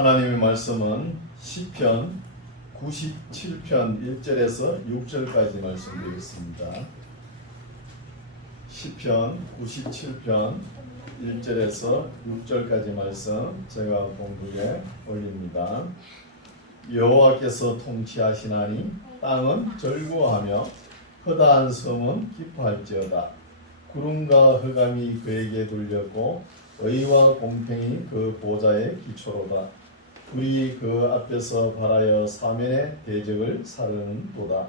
하나님의 말씀은 시편 97편 1절에서 6절까지 말씀드리겠습니다. 시편 97편 1절에서 6절까지 말씀 제가 공부에 올립니다. 여호와께서 통치하시나니 땅은 절구하며 허다한 섬은 기뻐할지어다. 구름과 흑암이 그에게 둘렸고 의와 공평이 그 보좌의 기초로다. 불이 그 앞에서 발하여 사면의 대적을 사르는도다.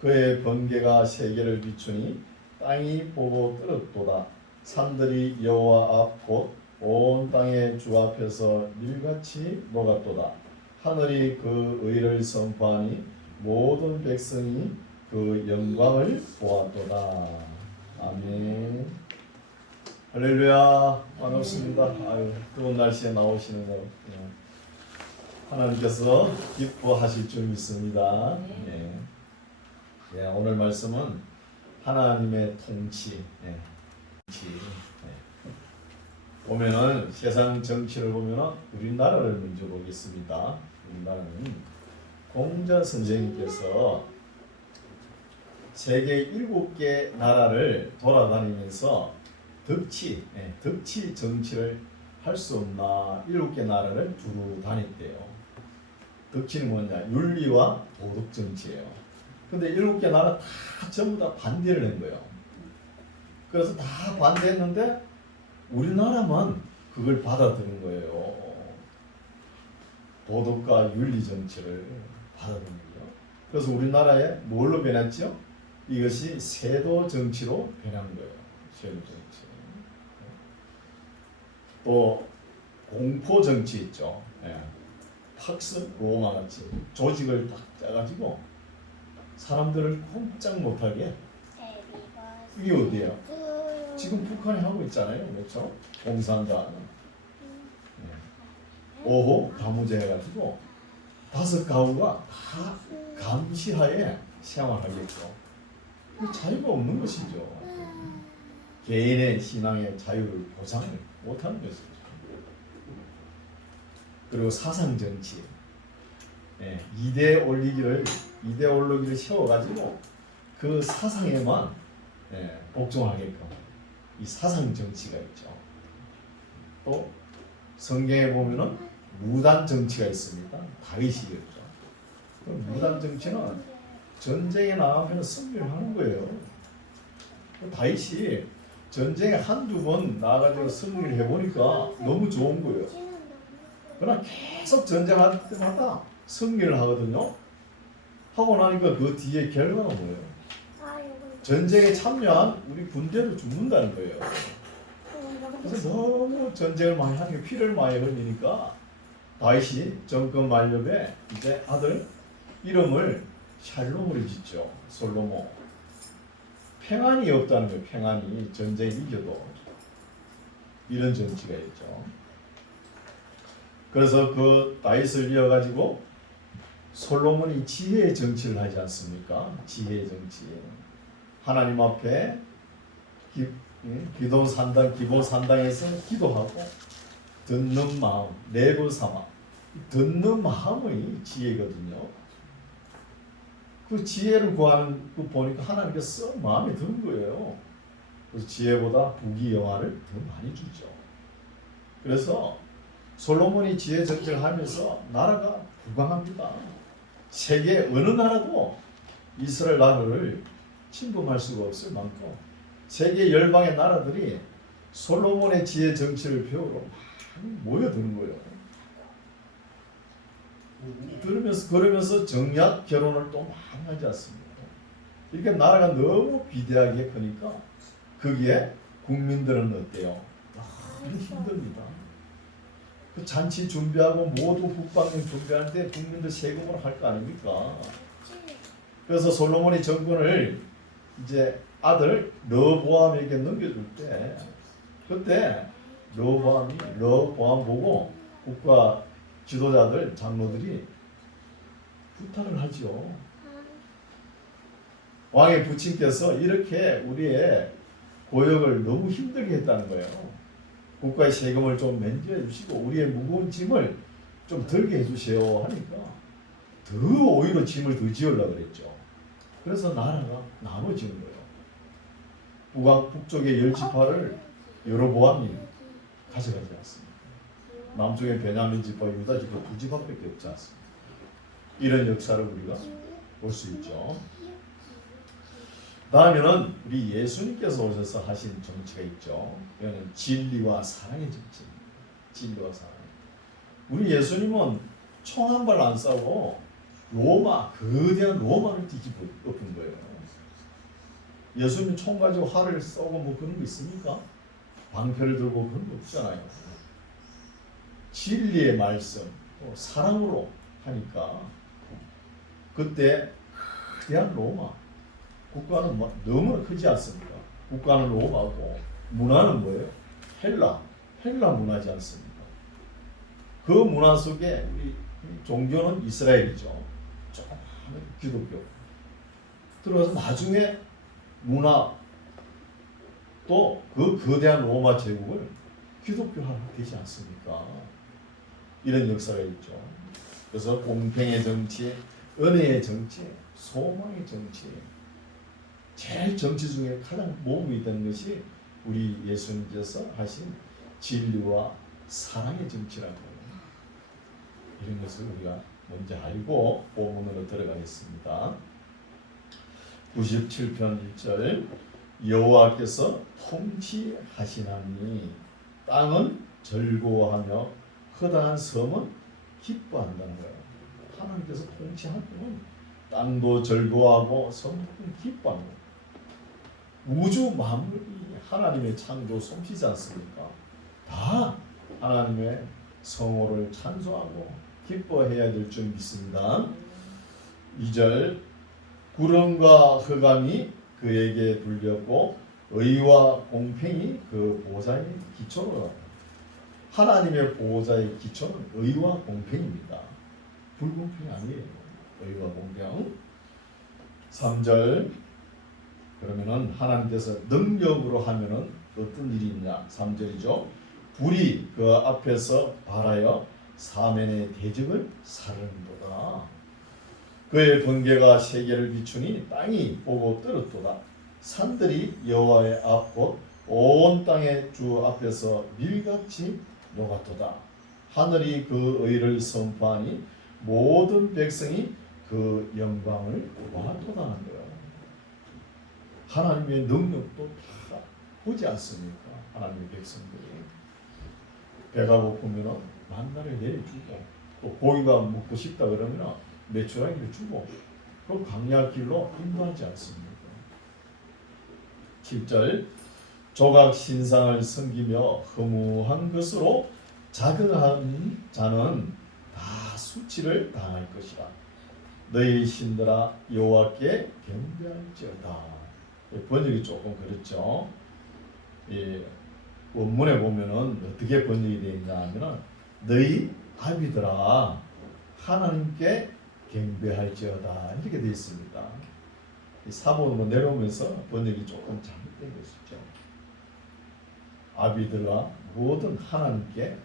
그의 번개가 세계를 비추니 땅이 보고 떨었도다. 산들이 여호와 앞 곧 온 땅의 주 앞에서 밀같이 녹았도다. 하늘이 그 의를 선포하니 모든 백성이 그 영광을 보았도다. 아멘. 할렐루야. 반갑습니다. 아유, 더운 날씨에 나오시는 거 하나님께서 기뻐하실 줄 믿습니다. 네. 네, 오늘 말씀은 하나님의 통치. 네. 보면은 세상 정치를 보면은 우리나라를 먼저 보겠습니다. 우리나라는 공자 선생님께서 세계 7개 나라를 돌아다니면서 덕치 정치를 할 수 없나 7개 나라를 두루 다녔대요. 덕치는 뭐냐? 윤리와 도덕 정치예요. 근데 7개 나라 다 전부 다 반대를 한 거예요. 그래서 다 반대했는데 우리나라만 그걸 받아들인 거예요. 도덕과 윤리 정치를 받아들인 거예요. 그래서 우리나라에 뭘로 변했죠? 이것이 세도 정치로 변한 거예요. 세도 정치. 또 공포 정치 있죠. 팍스 로마 같이 조직을 딱 짜가지고 사람들을 꼼짝 못하게. 이게 어디예요? 지금 북한이 하고 있잖아요. 그렇죠? 공산당 5호 가무제 해가지고 5가구가 다 감시하에 생활하겠죠. 자유가 없는 것이죠. 개인의 신앙의 자유를 보장을 못하는 것이죠. 그리고 사상 정치, 이데올로기를 세워가지고 그 사상에만 복종하게끔 이 사상 정치가 있죠. 또 성경에 보면은 무단 정치가 있습니다. 다윗이었죠. 무단 정치는 전쟁에 나가면 승리를 하는 거예요. 다윗이 전쟁에 한두 번 나가지고 승리를 해보니까 너무 좋은 거예요. 그러나 계속 전쟁할 때마다 승리를 하거든요. 하고 나니까 그 뒤에 결과가 뭐예요? 전쟁에 참여한 우리 군대도 죽는다는 거예요. 그래서 너무 전쟁을 많이 하는 게 피를 많이 흘리니까 다윗이 정권 만렙에 이제 아들 이름을 샬롬으로 짓죠. 솔로몬. 평안이 없다는 거예요. 평안이 전쟁에 이겨도 이런 정치가 있죠. 그래서 그 다윗을 이어가지고 솔로몬이 지혜의 정치를 하지 않습니까? 지혜의 정치. 하나님 앞에 기본 산당에서 기도하고 듣는 마음, 내부 삼아. 듣는 마음의 지혜거든요. 그 지혜를 구하는 거 보니까 하나님께서 썩 마음에 드는 거예요. 그래서 지혜보다 부귀영화를 더 많이 주죠. 그래서 솔로몬이 지혜 정치를 하면서 나라가 부강합니다. 세계 어느 나라도 이스라엘 나라를 침범할 수가 없을 만큼 세계 열방의 나라들이 솔로몬의 지혜 정치를 배우러 모여드는 거예요. 그러면서 정략 결혼을 또 많이 하지 않습니까? 이렇게 나라가 너무 비대하게 크니까 거기에 국민들은 어때요? 너무 힘듭니다. 그 잔치 준비하고 모두 국방용 준비하는데 국민들 세금으로 할 거 아닙니까? 그래서 솔로몬이 정권을 이제 아들 르호보암에게 넘겨줄 때 그때 르호보암이 르호보암 보고 국가 지도자들 장로들이 부탁을 하죠. 왕의 부친께서 이렇게 우리의 고역을 너무 힘들게 했다는 거예요. 국가의 세금을 좀 면제해 주시고 우리의 무거운 짐을 좀 덜게 해주세요 하니까 더 오히려 짐을 더 지으려고 그랬죠. 그래서 나라가 나눠지는 거예요. 북쪽의 10지파를 여로보암이 가져가지 않습니다. 남쪽의 베냐민 지파, 유다 지파 2지파밖에 없지 않습니다. 이런 역사를 우리가 볼 수 있죠. 다음에는 우리 예수님께서 오셔서 하신 정치가 있죠. 이거는 진리와 사랑의 정치입니다. 진리와 사랑. 우리 예수님은 총 한 발 안 싸고 거대한 로마를 뒤집어 엎은 거예요. 예수님 총 가지고 활을 쏘고 뭐 그런 거 있습니까? 방패를 들고 그런 거 없잖아요. 진리의 말씀, 사랑으로 하니까 그때 거대한 로마, 국가는 너무 크지 않습니까? 국가는 로마고 문화는 뭐예요? 헬라 문화지 않습니까? 그 문화 속에 우리 종교는 이스라엘이죠. 조그마한 기독교 들어가서 나중에 문화 또 그 거대한 로마 제국을 기독교화가 되지 않습니까? 이런 역사가 있죠. 그래서 공평의 정치, 은혜의 정치, 소망의 정치, 제일 정치 중에 가장 모험이 되는 것이 우리 예수님께서 하신 진리와 사랑의 정치라고 이런 것을 우리가 먼저 알고 본문으로 들어가겠습니다. 97편 1절 여호와께서 통치하시나니 땅은 즐거워하며 허다한 섬은 기뻐한다는 거예요. 하나님께서 통치하면 땅도 즐거워하고 섬도 기뻐하는 거예요. 우주 만물이 하나님의 창조 솜씨지 않습니까? 다 하나님의 성호를 찬송하고 기뻐해야 될 줄 믿습니다. 2절 구름과 흑암이 그에게 불렸고 의와 공평이 그 보좌의 기초로 하나님의 보좌의 기초는 의와 공평입니다. 불공평이 아니에요. 의와 공평. 3절 그러면은 하나님께서 능력으로 하면은 어떤 일이 있냐? 3절이죠. 불이 그 앞에서 발하여 사면의 대적을 사르는도다. 그의 번개가 세계를 비추니 땅이 보고 떨었도다. 산들이 여호와의 앞 곧 온 땅의 주 앞에서 밀같이 녹았도다. 하늘이 그 의를 선포하니 모든 백성이 그 영광을 보았도다는 거예요. 하나님의 능력도 다 보지 않습니까? 하나님의 백성들이 배가 고프면 만나를 내려주고 또 고기가 먹고 싶다 그러면 메추라기를 주고 그럼 광야길로 인도하지 않습니까? 7절 조각 신상을 섬기며 허무한 것으로 자긍한 자는 다 수치를 당할 것이라. 너희 신들아 여호와께 경배할지어다. 번역이 조금 그렇죠. 원문에 보면은 어떻게 번역이 되어 있냐 하면은 너희 아비들아 하나님께 경배할지어다 이렇게 되어 있습니다. 사본으로 내려오면서 번역이 조금 잘못된 것이죠. 아비들과 모든 하나님께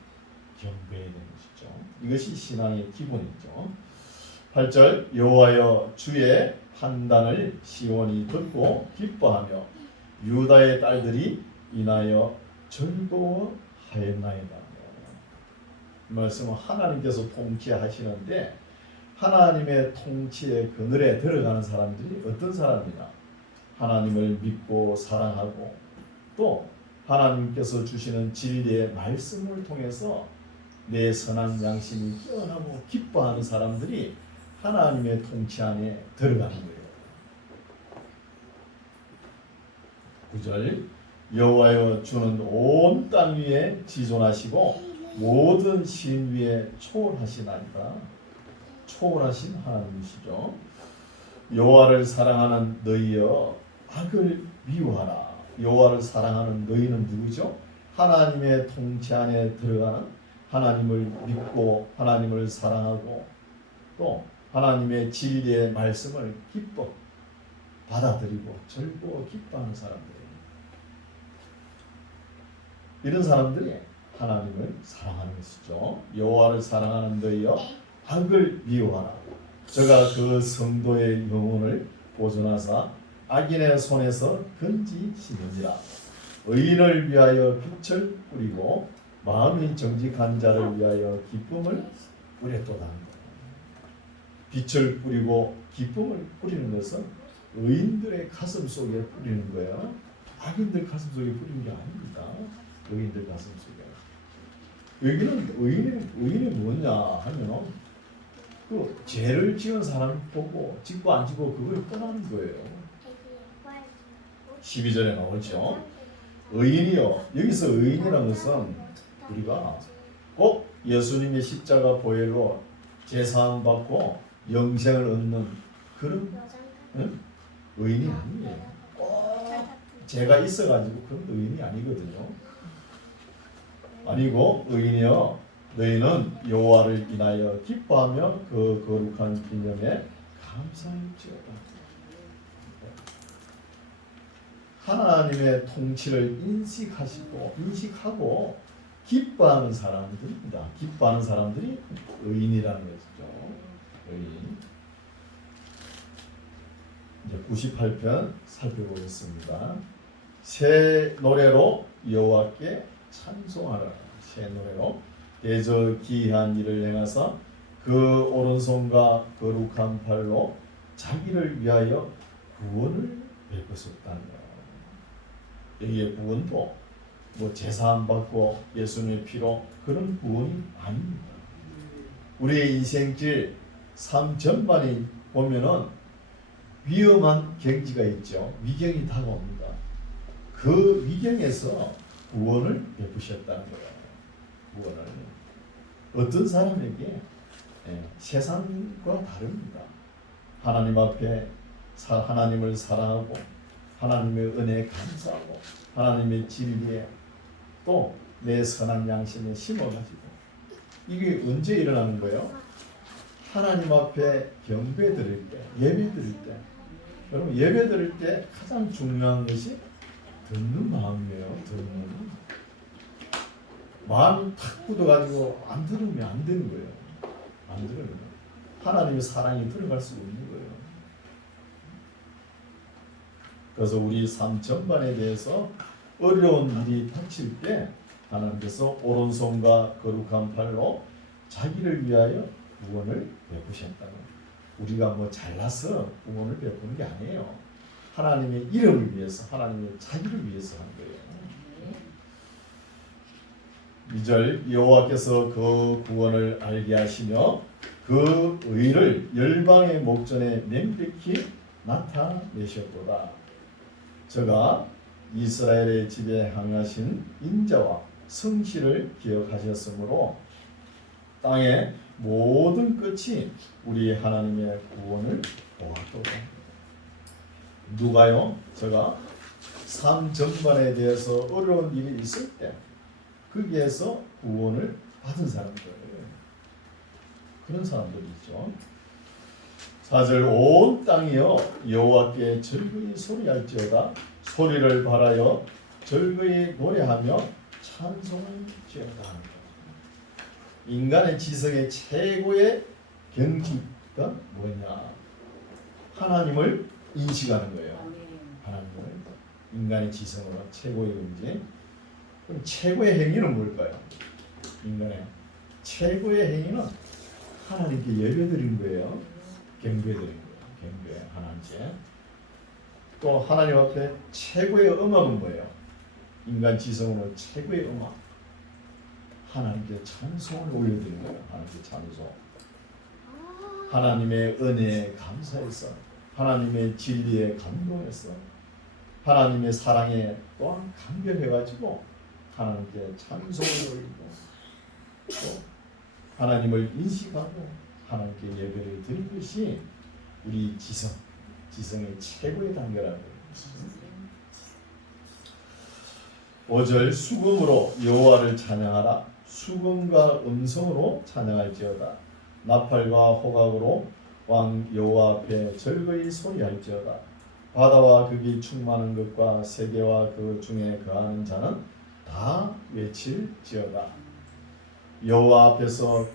경배해야 되는 것이죠. 이것이 신앙의 기본이죠. 8절 여호와여 주의 판단을 시온이 듣고 기뻐하며 유다의 딸들이 인하여 즐거워하였나이다. 이 말씀은 하나님께서 통치하시는데 하나님의 통치의 그늘에 들어가는 사람들이 어떤 사람이냐? 하나님을 믿고 사랑하고 또 하나님께서 주시는 진리의 말씀을 통해서 내 선한 양심이 깨어나고 기뻐하는 사람들이 하나님의 통치 안에 들어가는 거예요. 9절 여호와여 주는 온 땅 위에 지존하시고 모든 신 위에 초월하시나이다. 초월하신 하나님이시죠. 여호와를 사랑하는 너희여 악을 미워하라. 여호와를 사랑하는 너희는 누구죠? 하나님의 통치 안에 들어가는 하나님을 믿고 하나님을 사랑하고 또 하나님의 진리의 말씀을 기뻐 받아들이고 즐거워 기뻐하는 사람들이에요. 이런 사람들이 하나님을 사랑하는 것이죠. 여호와를 사랑하는 너희여 악을 미워하라. 저가 그 성도의 영혼을 보존하사 악인의 손에서 건지시느니라. 의인을 위하여 빛을 뿌리고 마음이 정직한 자를 위하여 기쁨을 뿌렸도다. 빛을 뿌리고 기쁨을 뿌리는 것은 의인들의 가슴 속에 뿌리는 거야. 악인들 가슴 속에 뿌리는 게 아닙니다. 의인들 가슴 속에. 여기는 의인이 뭐냐 하면 그 죄를 지은 사람 보고 짓고 안 짓고 그걸 떠나는 거예요. 12절에 나오죠. 의인이요. 여기서 의인이라는 것은 우리가 꼭 예수님의 십자가 보혈로 제사함 받고 영생을 얻는 그런 의인이 아니에요. 꼭 죄가 있어가지고 그런 의인이 아니거든요. 아니고 의인이여 너희는 여호와를 인하여 기뻐하며 그 거룩한 기념에 감사할지어다. 하나님의 통치를 인식하고 기뻐하는 사람들입니다. 기뻐하는 사람들이 의인이라는 것이죠. 의인. 이제 98편 살펴보겠습니다. 새 노래로 여호와께 찬송하라. 새 노래로 대저 기이한 일을 행하사 그 오른손과 거룩한 팔로 자기를 위하여 구원을 베푸셨다는 것. 여기에 구원도 뭐 제사함 받고 예수님의 피로 그런 구원이 아닙니다. 우리의 인생길 삶 전반이 보면은 위험한 경지가 있죠. 위경이 다가옵니다. 그 위경에서 구원을 베푸셨다는 거예요. 구원을. 어떤 사람에게 세상과 다릅니다. 하나님 앞에 하나님을 사랑하고 하나님의 은혜에 감사하고 하나님의 진리에 또 내 선한 양심에 심어가지고 이게 언제 일어나는 거예요? 하나님 앞에 경배 드릴 때, 예배 드릴 때. 여러분 예배 드릴 때 가장 중요한 것이 듣는 마음이에요. 듣는 마음이 탁 굳어가지고 안 들으면 안 되는 거예요. 안 들으면 하나님의 사랑이 들어갈 수 없는 거예요. 그래서 우리 삶 전반에 대해서 어려운 일이 닥칠 때 하나님께서 오른손과 거룩한 팔로 자기를 위하여 구원을 베푸셨다는 우리가 뭐 잘나서 구원을 베푸는 게 아니에요. 하나님의 이름을 위해서 하나님의 자기를 위해서 한 거예요. 2절 여호와께서 그 구원을 알게 하시며 그 의를 열방의 목전에 명백히 나타내셨도다. 저가 이스라엘의 집에 행하신 인자와 성실을 기억하셨으므로 땅의 모든 끝이 우리 하나님의 구원을 보았도다. 누가요? 저가 삶 전반에 대해서 어려운 일이 있을 때 거기에서 구원을 받은 사람들, 그런 사람들이죠. 4절 온 땅이여 여호와께 즐거이 소리할지어다. 소리를 발하여 즐거이 노래하며 찬송할지어다. 인간의 지성의 최고의 경지가 뭐냐? 하나님을 인식하는 거예요. 하나님을 인간의 지성으로 최고의 경지. 그럼 최고의 행위는 뭘까요? 인간의 최고의 행위는 하나님께 예배드린 거예요. 경배드린 거예요. 경배 하나님께. 또 하나님 앞에 최고의 음악은 뭐예요? 인간 지성으로 최고의 음악. 하나님께 찬송을 올려드리는 거예요. 하나님께 찬송. 하나님의 은혜에 감사해서, 하나님의 진리에 감동해서, 하나님의 사랑에 또한 감격해가지고 하나님께 찬송을 올리고 또 하나님을 인식하고 하나님께 예배를 드리는 것이 우리 지성의 최고의 단계라고. 5절 수금으로 여호와를 찬양하라. 수금과 음성으로 찬양할지어다. 나팔과 호각으로 왕 여호와 앞에 즐거이 소리할지어다. 바다와 극이 충만한 것과 세계와 그 중에 거하는 자는 다 외칠지어다. 여호와 앞에서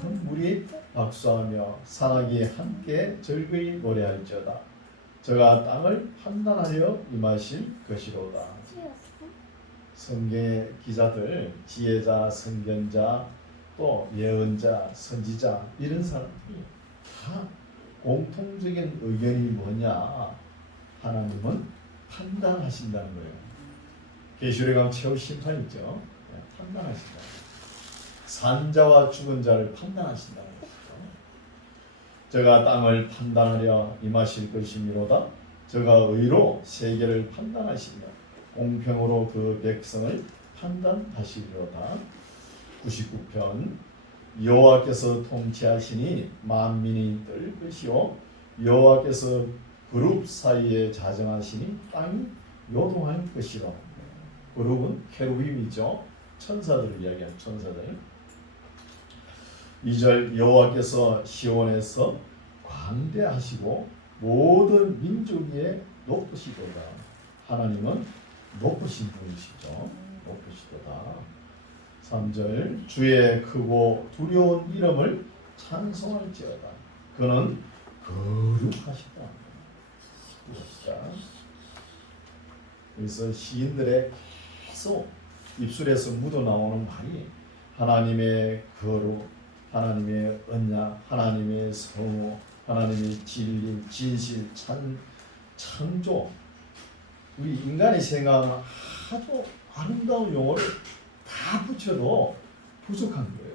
큰 무리 박수하며 산악이 함께 즐거이 노래할지어다. 저가 땅을 판단하려 임하실 것이로다. 성경의 기자들, 지혜자, 선견자, 또 예언자, 선지자 이런 사람들이 다 공통적인 의견이 뭐냐? 하나님은 판단하신다는 거예요. 계시록에 최후 심판이죠. 판단하신다. 산자와 죽은 자를 판단하신다는 것이죠. 저가 땅을 판단하려 임하실 것이미로다. 저가 의로 세계를 판단하시며 공평으로 그 백성을 판단하시리로다. 99편 여호와께서 통치하시니 만민이 떨 것이요 여호와께서 그룹 사이에 자정하시니 땅이 요동할 것이라. 그룹은 케루빔이죠. 천사들을 이야기하는 천사들. 2절 여호와께서 시온에서 광대하시고 모든 민족 위에 높으시도다. 하나님은 높으신 분이시죠. 높으시도다. 3절 주의 크고 두려운 이름을 찬송할지어다. 그는 거룩하시다. 그래서 시인들의 계속 입술에서 묻어나오는 말이 하나님의 거룩, 하나님의 언약, 하나님의 성호, 하나님의 진리, 진실, 창조. 우리 인간이 생각하는 아주 아름다운 용어를 다 붙여도 부족한 거예요.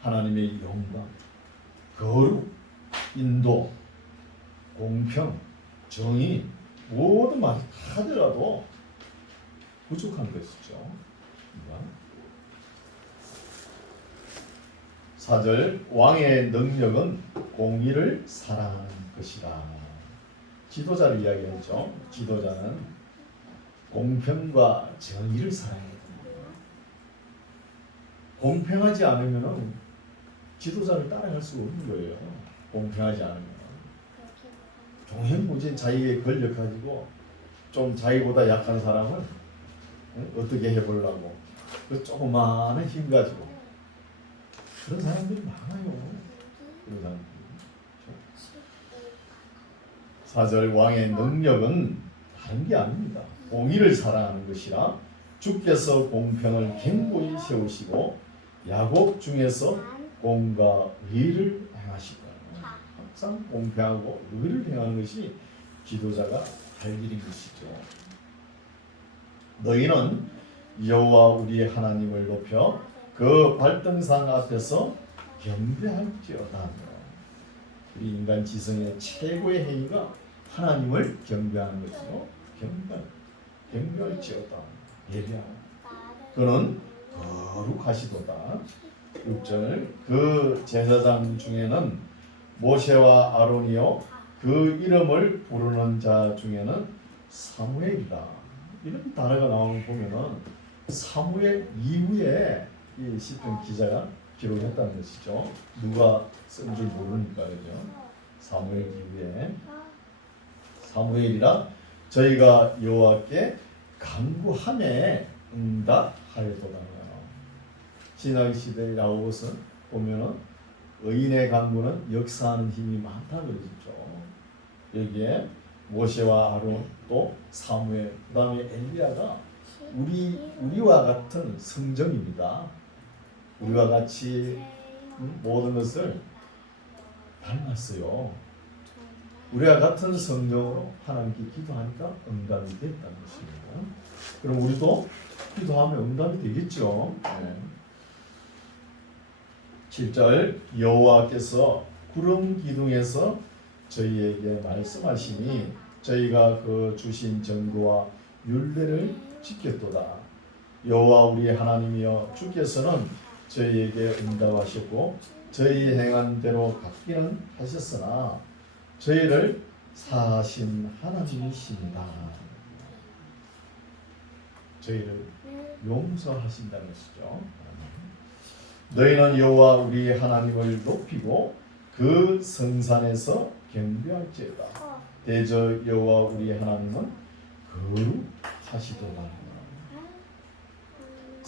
하나님의 영광, 거룩, 인도, 공평, 정의 모든 말이 다 하더라도 부족한 것이죠. 4절 왕의 능력은 공의를 사랑하는 것이라. 지도자를 이야기했죠. 지도자는 공평과 정의를 사랑해야 됩니다. 공평하지 않으면 지도자를 따라갈 수가 없는 거예요. 공평하지 않으면 종횡무진 자기의 권력 가지고 좀 자기보다 약한 사람을 어떻게 해보려고 그 조그마한 힘 가지고 그런 사람들이 많아요. 그런 사람들이. 4절 왕의 능력은 다른 게 아닙니다. 공의를 사랑하는 것이라. 주께서 공평을 견고히 세우시고 야곱 중에서 공과 의를 행하시고 항상 공평하고 의를 행하는 것이 지도자가 할 일인 것이죠. 너희는 여호와 우리 하나님을 높여 그 발등상 앞에서 경배할지어다. 우리 인간 지성의 최고의 행위가 하나님을 경배하는 것이요. 경배할지어다. 예배하라. 그는 거룩하시도다. 6절 그 제사장 중에는 모세와 아론이요 그 이름을 부르는 자 중에는 사무엘이다. 이런 단어가 나오는 보면은 사무엘 이후에 이 시편 기자가 기록했다는 것이죠. 누가 쓴 줄 모르니까 그죠. 사무엘 이후에 사무엘이라 저희가 여호와께 간구함에 응답하였도다. 신약 시대 야고보서 보면은 의인의 간구는 역사하는 힘이 많다고 그러죠. 여기에 모세와 아론 또 사무엘 그다음에 엘리야가 우리와 같은 성정입니다. 우리와 같이 모든 것을 닮았어요. 우리와 같은 성정으로 하나님께 기도하니까 응답이 됐다는 것입니다. 그럼 우리도 기도하면 응답이 되겠죠. 네. 7절 여호와께서 구름 기둥에서 저희에게 말씀하시니 저희가 그 주신 정도와 율례를 지켰도다. 여호와 우리 하나님이여 주께서는 저희에게 응답하셨고 저희 행한 대로 갚기는 하셨으나 저희를 사하신 하나님이십니다. 저희를 용서하신다는 것이죠. 너희는 여호와 우리 하나님을 높이고 그 성산에서 경배할지어다. 대저 여호와 우리 하나님은 거룩하시도다.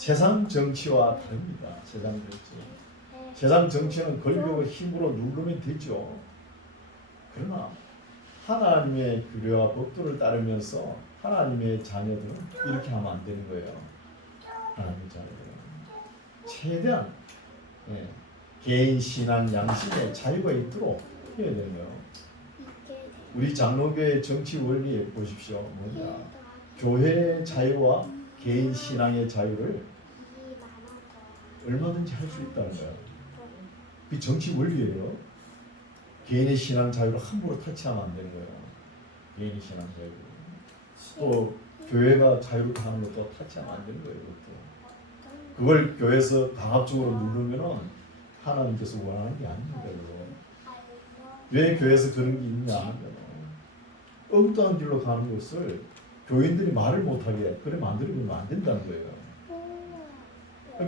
세상 정치와 다릅니다. 세상 정치. 세상 정치는 권력을 힘으로 누르면 되죠. 그러나 하나님의 규례와 법도를 따르면서 하나님의 자녀들은 이렇게 하면 안 되는 거예요. 하나님의 자녀들은 최대한 개인 신앙 양심의 자유가 있도록 해야 되는 거예요. 우리 장로교의 정치 원리에 보십시오. 뭐냐? 교회의 자유와 개인 신앙의 자유를 얼마든지 할 수 있다는 거예요. 그 정치 원리예요. 개인의 신앙 자유를 함부로 터치하면 안 되는 거예요. 개인의 신앙 자유. 또 교회가 자유롭게 하는 것도 터치하면 안 되는 거예요. 그것도. 그걸 교회에서 강압적으로 누르면은 하나님께서 원하는 게 아닙니다. 왜 교회에서 그런 게 있냐? 엉뚱한 길로 가는 것을 교인들이 말을 못하게 그래 만들면 안 된다는 거예요.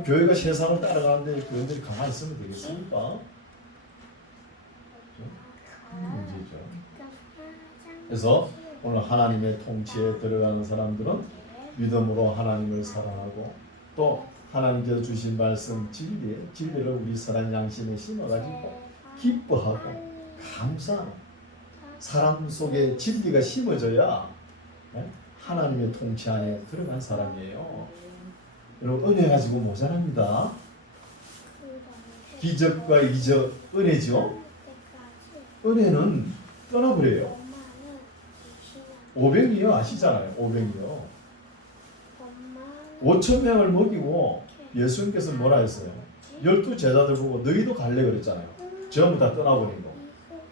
교회가 세상을 따라가는데 교인들이 가만히 있으면 되겠습니까? 문제죠. 그래서 오늘 하나님의 통치에 들어가는 사람들은 믿음으로 하나님을 사랑하고 또 하나님께서 주신 말씀 진리를 우리 사랑 양심에 심어가지고 기뻐하고 감사하는 사람 속에 진리가 심어져야 하나님의 통치 안에 들어간 사람이에요. 여러분 은혜 가지고 모자랍니다. 기적과 이적 은혜죠. 은혜는 떠나버려요. 500이요 아시잖아요. 500이요. 5,000명을 먹이고 예수님께서 뭐라 했어요? 12 제자들 보고 너희도 갈래 그랬잖아요. 전부 다 떠나버린 거.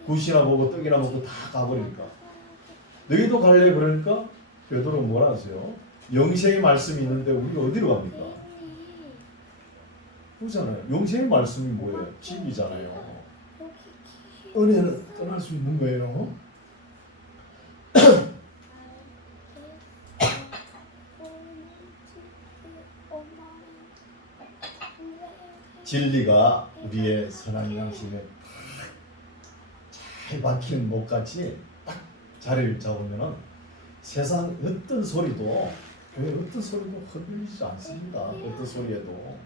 굿이나 보고 떡이나 먹고 다 가버리니까. 너희도 갈래 그러니까 베드로 뭐라 하세요? 영생의 말씀이 있는데 우리가 어디로 갑니까? 그렇잖아요. 영생의 말씀이 뭐예요? 진리잖아요. 은혜는 떠날 수 있는 거예요. 진리가 우리의 선한 양심에 잘 박힌 목같이 딱 자리를 잡으면은 세상 어떤 소리도 교회 어떤 소리도 흔들리지 않습니다. 어떤 소리에도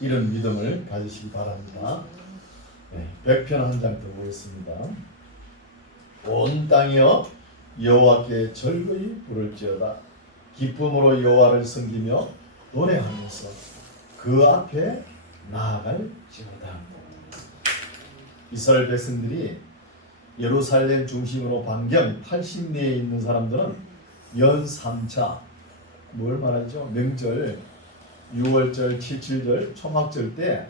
이런 믿음을 가지시기 바랍니다. 네, 100편 한 장 더 보겠습니다. 온 땅이여 여호와께 즐거이 부를지어다. 기쁨으로 여호와를 섬기며 노래하면서 그 앞에 나아갈지어다. 이스라엘 백성들이 예루살렘 중심으로 반경 80리에 있는 사람들은 연 3차 뭘 말하죠? 명절 6월절, 7.7절, 초막절 때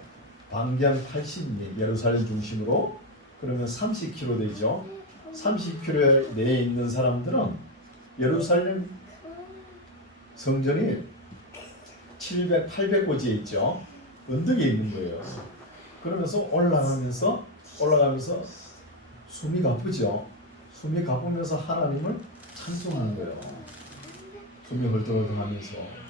반경 80리 예루살렘 중심으로 그러면 30km 되죠. 30km 내에 있는 사람들은 예루살렘 성전이 700, 800고지에 있죠. 언덕에 있는 거예요. 그러면서 올라가면서 숨이 가쁘죠. 숨이 가쁘면서 하나님을 찬송하는 거예요. 숨이 헐떡헐떡하면서.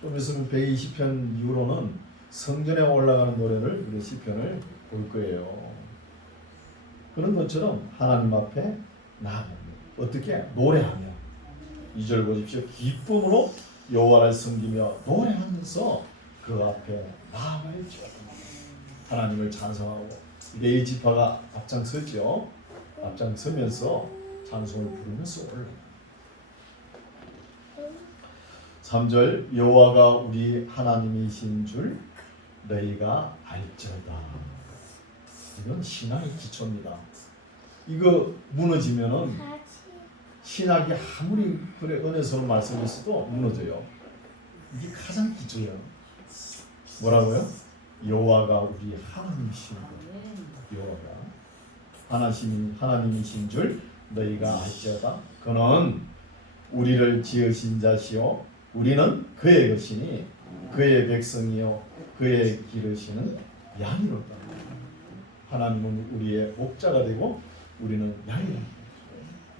좀 있으면 120편 이후로는 성전에 올라가는 노래를 우리 시편을 볼 거예요. 그런 것처럼 하나님 앞에 나아갑니다. 어떻게? 노래하며. 2절 보십시오. 기쁨으로 여호와를 섬기며 노래하면서 그 앞에 나아가야죠. 하나님을 찬송하고 레위 지파가 앞장서죠. 앞장서면서 찬송을 부르면서 올라갑니다. 3절 여호와가 우리 하나님이신 줄 너희가 알지어다. 이건 신앙의 기초입니다. 이거 무너지면은 신학이 아무리 그래 은혜스러운 말씀이었어도 무너져요. 이게 가장 기초예요. 뭐라고요? 여호와가 우리 하나님이신 줄 여호와가 하나님이신 줄 너희가 알지어다. 그는 우리를 지으신 자시요 우리는 그의 것이니 그의 백성이요 그의 기르시는 양이로다. 하나님은 우리의 목자가 되고 우리는 양이다.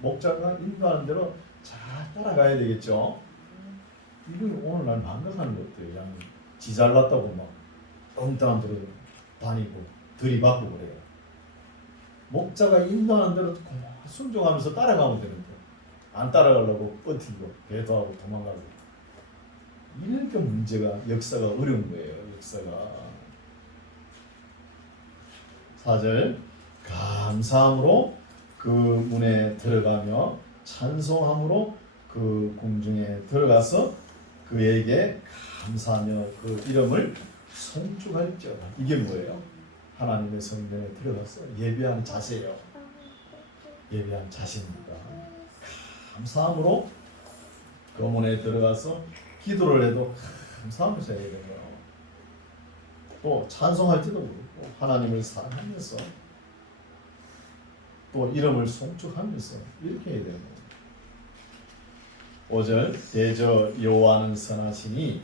목자가 인도하는 대로 잘 따라가야 되겠죠. 이건 오늘날 망각하는 것들. 양 지 잘났다고 막 엉뚱한 대로 다니고 들이받고 그래요. 목자가 인도하는 대로 순종하면서 따라가면 되는데 안 따라가려고 버티고 배도하고 도망가고 이렇게 문제가 역사가 어려운 거예요. 역사가 4절 감사함으로 그 문에 들어가며 찬송함으로 그 궁중에 들어가서 그에게 감사하며 그 이름을 송축할지어다. 이게 뭐예요? 하나님의 성전에 들어가서 예배하는 자세예요. 예배하는 자세입니다. 감사함으로 그 문에 들어가서 기도를 해도 감사하면서 해야 돼요. 또 찬송할 때도 그렇고 하나님을 사랑하면서 또 이름을 송축하면서 이렇게 해야 되는 거예요. 5절 대저 여호와는 선하시니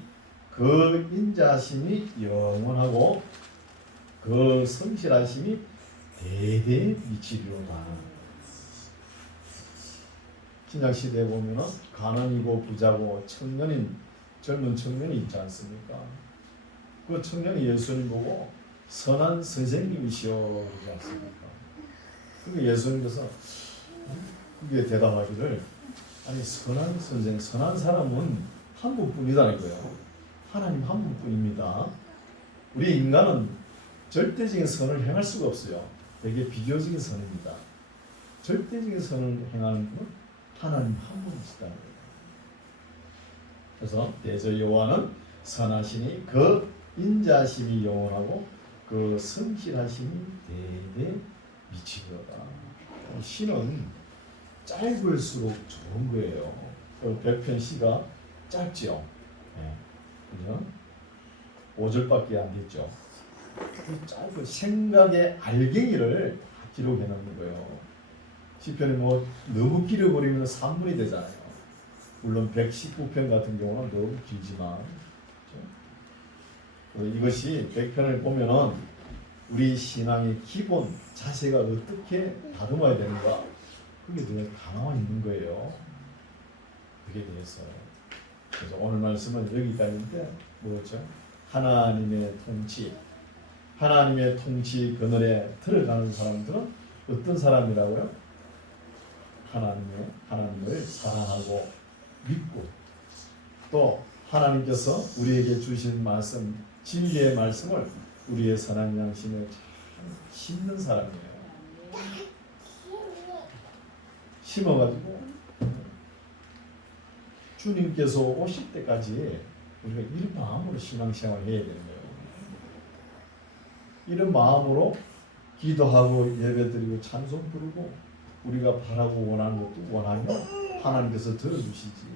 그 인자하심이 영원하고 그 성실하심이 대대 미치리로다. 신약시대에 보면은 가난이고 부자고 청년인 젊은 청년이 있지 않습니까? 그 청년이 예수님 보고 선한 선생님이시여 그러지 않습니까? 그게 예수님께서 그게 대답하기를 아니 선한 선생, 선한 사람은 한 분뿐이다 이거예요. 하나님 한 분뿐입니다. 우리 인간은 절대적인 선을 행할 수가 없어요. 되게 비교적인 선입니다. 절대적인 선을 행하는 분은 하나님 한 분이시다. 그래서 대저 여호와는 선하시니 그 인자하심이 영원하고 그 성실하심이 대대 미치리로다. 시는 짧을수록 좋은 거예요. 그 100편 시가 짧지요. 네. 그죠? 5절밖에 안 됐죠. 짧은 생각의 알갱이를 기록해 놓는 거예요. 시편이 뭐 너무 길어버리면 산문이 되잖아요. 물론 119편 같은 경우는 너무 길지만 그렇죠? 이것이 100편을 보면은 우리 신앙의 기본 자세가 어떻게 다듬어야 되는가 그게 늘 가만히 있는 거예요. 그게 대해서. 그래서 오늘 말씀은 여기까지인데 뭐죠? 하나님의 통치, 하나님의 통치 그늘에 들어가는 사람들은 어떤 사람이라고요? 하나님을 사랑하고 믿고 또 하나님께서 우리에게 주신 말씀, 진리의 말씀을 우리의 선한 양심에 잘 심는 사람이에요. 심어가지고 주님께서 오실 때까지 우리가 이런 마음으로 신앙생활을 해야 되는 거예요. 이런 마음으로 기도하고 예배드리고 찬송 부르고 우리가 바라고 원하는 것도 원하면 하나님께서 들어주시지.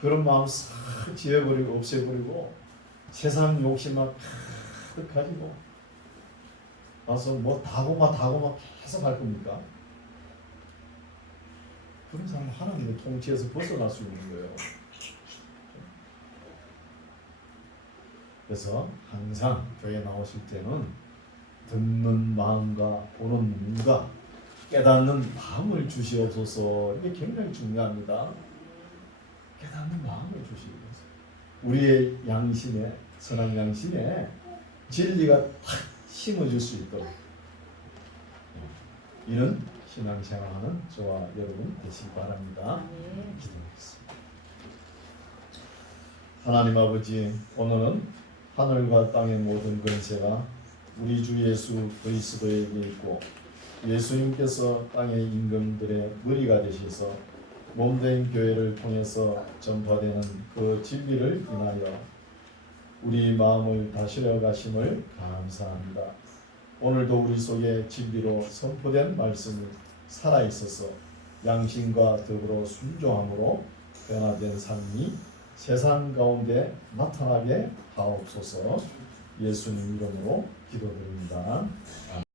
그런 마음 싹 지워버리고 없애버리고 세상 욕심만 가득 가지고 와서 뭐 다고마 계속 할 겁니까? 그런 사람은 하나님의 통치에서 벗어날 수 있는 거예요. 그래서 항상 교회 나오실 때는 듣는 마음과 보는 눈과 깨닫는 마음을 주시옵소서. 이게 굉장히 중요합니다. 깨닫는 마음을 주시옵소서. 우리의 양심에, 선한 양심에 진리가 탁 심어줄 수 있도록 이런 신앙생활하는 저와 여러분 되시기 바랍니다. 기도하겠습니다. 하나님 아버지, 오늘은 하늘과 땅의 모든 권세가 우리 주 예수 그리스도에게 있고 예수님께서 땅의 임금들의 머리가 되셔서 몸된 교회를 통해서 전파되는 그 진리를 인하여 우리 마음을 다스려 가심을 감사합니다. 오늘도 우리 속에 진리로 선포된 말씀이 살아있어서 양심과 더불어 순종함으로 변화된 삶이 세상 가운데 나타나게 하옵소서. 예수님 이름으로 기도드립니다. 아멘.